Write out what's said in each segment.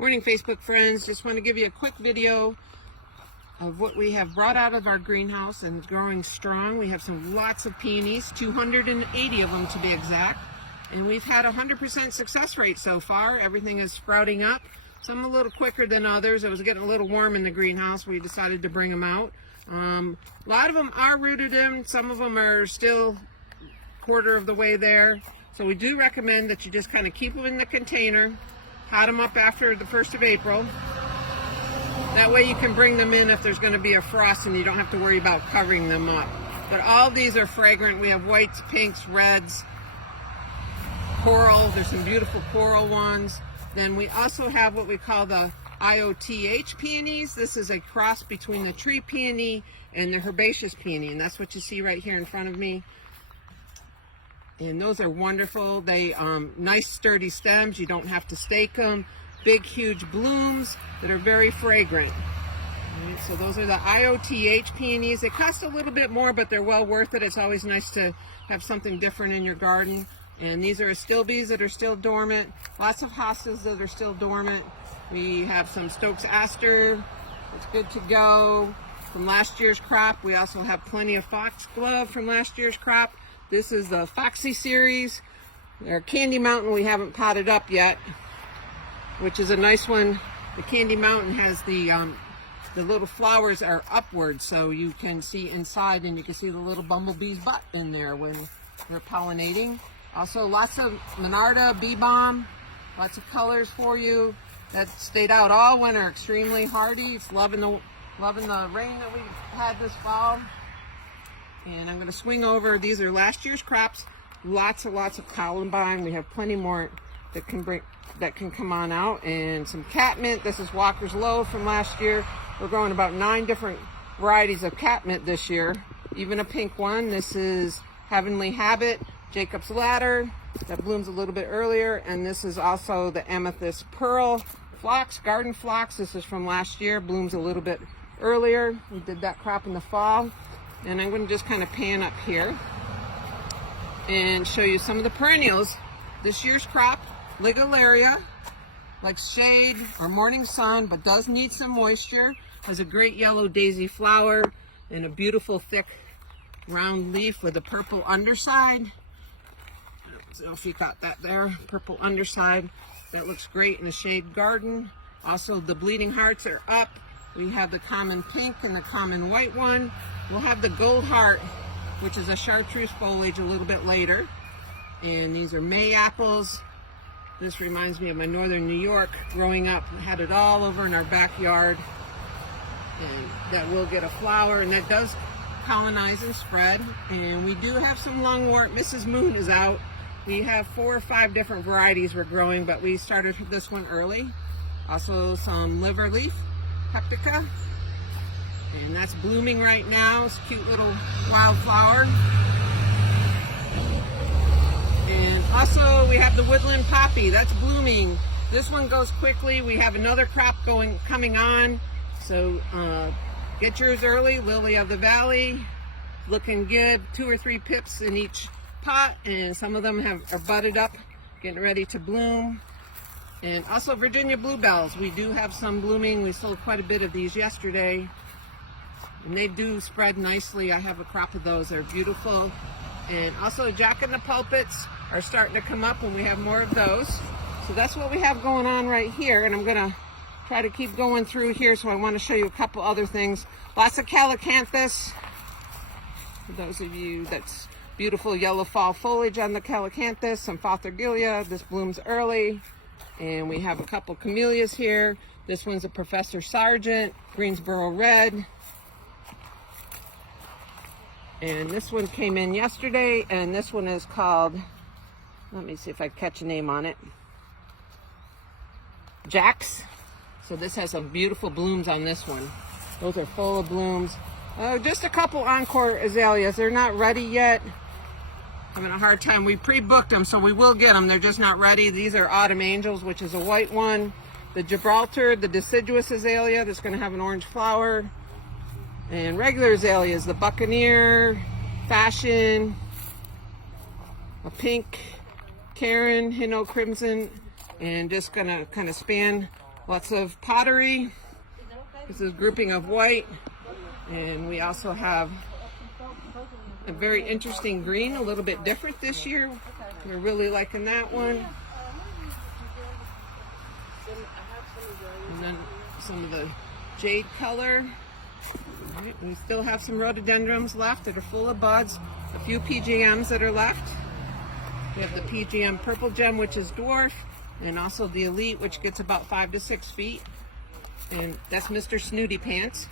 Morning, Facebook friends. Just want to give you a quick video of what we have brought out of our greenhouse and growing strong. We have lots of peonies, 280 of them to be exact, and we've had 100% success rate so far. Everything is sprouting up. Some a little quicker than others. It was getting a little warm in the greenhouse. We decided to bring them out. A lot of them are rooted in. Some of them are still quarter of the way there. So we do recommend that you just kind of keep them in the container, pot them up after the 1st of April. That way you can bring them in if there's going to be a frost and you don't have to worry about covering them up. But all these are fragrant. We have whites, pinks, reds, coral. There's some beautiful coral ones. Then we also have what we call the IOTH peonies. This is a cross between the tree peony and the herbaceous peony, and that's what you see right here in front of me. And those are wonderful. They nice sturdy stems. You don't have to stake them. Big huge blooms that are very fragrant. Right, so those are the IOTH peonies. They cost a little bit more, but they're well worth it. It's always nice to have something different in your garden. And these are astilbes that are still dormant. Lots of hostas that are still dormant. We have some Stokes Aster. It's good to go from last year's crop. We also have plenty of foxglove from last year's crop. This is the Foxy series. Our Candy Mountain we haven't potted up yet, which is a nice one. The Candy Mountain has the little flowers are upward, so you can see inside, and you can see the little bumblebee's butt in there when they're pollinating. Also lots of Monarda, bee balm, lots of colors for you. That stayed out all winter, extremely hardy. It's loving the rain that we had this fall. And I'm going to swing over. These are last year's crops. Lots of columbine. We have plenty more that can come on out, and some catmint. This is Walker's Low from last year. We're growing about 9 different varieties of catmint this year, even a pink one. This is Heavenly Habit, Jacob's Ladder, that blooms a little bit earlier, and this is also the Amethyst Pearl Phlox, Garden Phlox. This is from last year, blooms a little bit earlier. We did that crop in the fall. And I'm going to just kind of pan up here and show you some of the perennials. This year's crop, Ligularia, likes shade or morning sun, but does need some moisture. Has a great yellow daisy flower and a beautiful thick round leaf with a purple underside. I don't know if you got that there, purple underside. That looks great in a shade garden. Also, the bleeding hearts are up. We have the common pink and the common white one. We'll have the gold heart, which is a chartreuse foliage, a little bit later. And these are May apples. This reminds me of my northern New York growing up. We had it all over in our backyard. And that will get a flower, and that does colonize and spread. And we do have some lungwort. Mrs. Moon is out. We have 4 or 5 different varieties we're growing, but we started this one early. Also some liverleaf Heptica, and that's blooming right now. It's a cute little wildflower. And also we have the woodland poppy that's blooming. This one goes quickly. We have another crop coming on, so get yours early. Lily of the Valley, looking good. 2 or 3 pips in each pot, and some of them are budded up, getting ready to bloom. And also Virginia Bluebells. We do have some blooming. We sold quite a bit of these yesterday. And they do spread nicely. I have a crop of those. They're beautiful. And also Jack in the Pulpits are starting to come up, and we have more of those. So that's what we have going on right here. And I'm going to try to keep going through here, so I want to show you a couple other things. Lots of Calicanthus. For those of you, that's beautiful yellow fall foliage on the Calicanthus. Some Fothergilla. This blooms early. And we have a couple camellias here. This one's a Professor Sargent, Greensboro Red. And this one came in yesterday, and this one is called, let me see if I catch a name on it, Jax. So this has some beautiful blooms on this one. Those are full of blooms. Just a couple Encore azaleas. They're not ready yet. Having a hard time. We pre-booked them, so we will get them. They're just not ready. These are Autumn Angels, which is a white one. The Gibraltar, the deciduous azalea, that's going to have an orange flower. And regular azaleas, the Buccaneer, Fashion, a pink Karen, Hinno Crimson, and just going to kind of span Lots of pottery. This is a grouping of white. And we also have a very interesting green, a little bit different this year. We're really liking that one. And then some of the jade color. All right, we still have some rhododendrons left that are full of buds. A few PGMs that are left. We have the PGM Purple Gem, which is dwarf, and also the Elite, which gets about 5 to 6 feet. And that's Mr. Snooty Pants.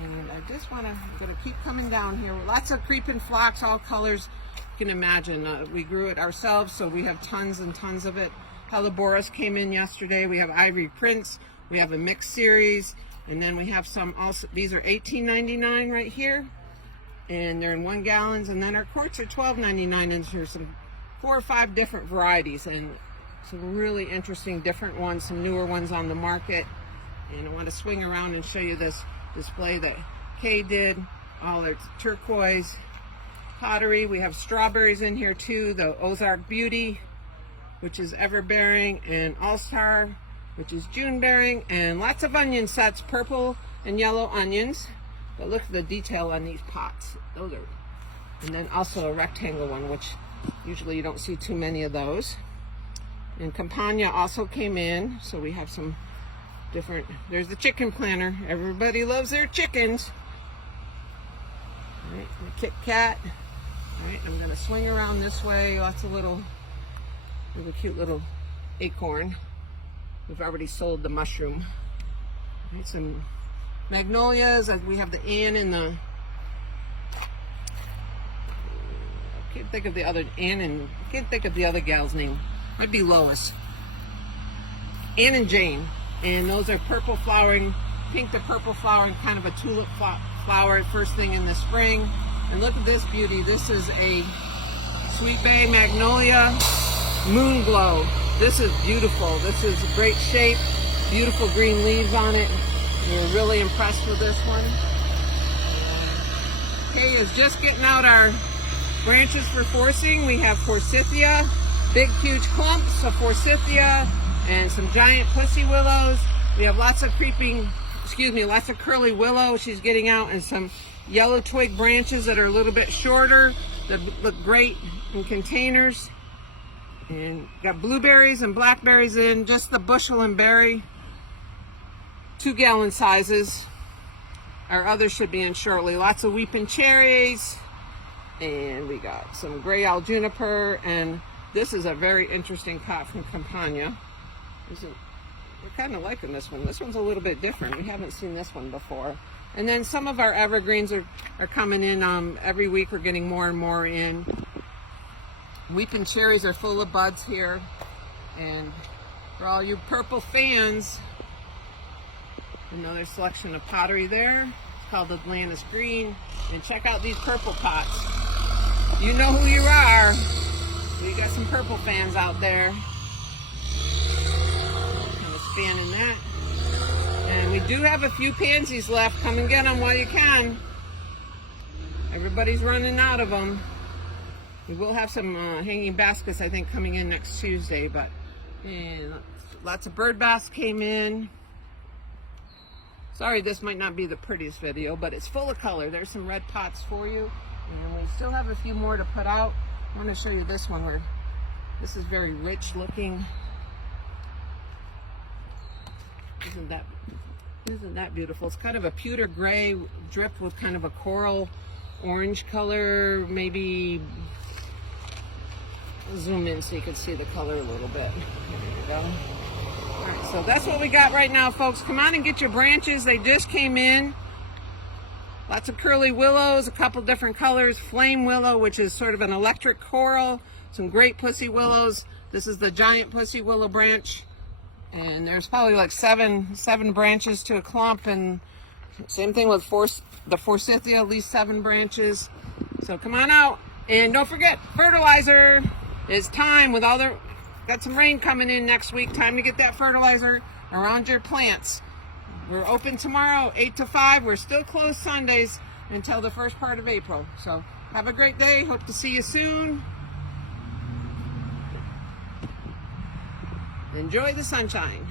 And I just want to, I'm going to keep coming down here. Lots of creeping phlox, all colors you can imagine. We grew it ourselves, so we have tons and tons of it. Helleborus came in yesterday. We have Ivory Prince. We have a mixed series. And then we have some also, these are $18.99 right here. And they're in 1 gallons. And then our quarts are $12.99. And there's some 4 or 5 different varieties. And some really interesting different ones, some newer ones on the market. And I want to swing around and show you this display that Kay did. All their turquoise pottery. We have strawberries in here too. The Ozark Beauty, which is ever-bearing, and All-Star, which is June-bearing, and lots of onion sets, purple and yellow onions. But look at the detail on these pots. Those are, and then also a rectangle one, which usually you don't see too many of those. And Campagna also came in, so we have some different, there's the chicken planter. Everybody loves their chickens. All right, the Kit Kat. All right, I'm gonna swing around this way. Lots of little cute little acorn. We've already sold the mushroom. All right, some magnolias. We have the Anne and the, I can't think of the other Anne, and I can't think of the other gal's name. Might be Lois. Anne and Jane. And those are purple flowering, pink to purple flowering, kind of a tulip flower first thing in the spring. And look at this beauty. This is a Sweet Bay Magnolia Moon Glow. This is beautiful. This is a great shape. Beautiful green leaves on it. We're really impressed with this one. Kay is just getting out our branches for forcing. We have Forsythia, big huge clumps of Forsythia, and some giant pussy willows. We have lots of lots of curly willow she's getting out, and some yellow twig branches that are a little bit shorter that look great in containers. And got blueberries and blackberries in, just the bushel and berry, 2 gallon sizes. Our others should be in shortly. Lots of weeping cherries, and we got some gray owl juniper, and this is a very interesting pot from Campagna. We're kind of liking this one. This one's a little bit different. We haven't seen this one before. And then some of our evergreens are coming in. Every week we're getting more and more in. Weeping cherries are full of buds here. And for all you purple fans, another selection of pottery there. It's called Atlantis Green. And check out these purple pots. You know who you are. We got some purple fans out there. Fanning that. And we do have a few pansies left. Come and get them while you can. Everybody's running out of them. We will have some hanging baskets, I think, coming in next Tuesday. But lots of bird baths came in. Sorry, this might not be the prettiest video, but it's full of color. There's some red pots for you. And we still have a few more to put out. I want to show you this one where this is very rich looking. Isn't that beautiful? It's kind of a pewter gray drip with kind of a coral orange color. Maybe zoom in so you can see the color a little bit. There you go. All right, so that's what we got right now, folks. Come on and get your branches. They just came in. Lots of curly willows, a couple different colors. Flame willow, which is sort of an electric coral. Some great pussy willows. This is the giant pussy willow branch. And there's probably like seven branches to a clump, and same thing with the Forsythia, at least 7 branches. So come on out, and don't forget, fertilizer is time. With all the, got some rain coming in next week, time to get that fertilizer around your plants. We're open tomorrow, 8 to 5. We're still closed Sundays until the first part of April. So have a great day. Hope to see you soon. Enjoy the sunshine.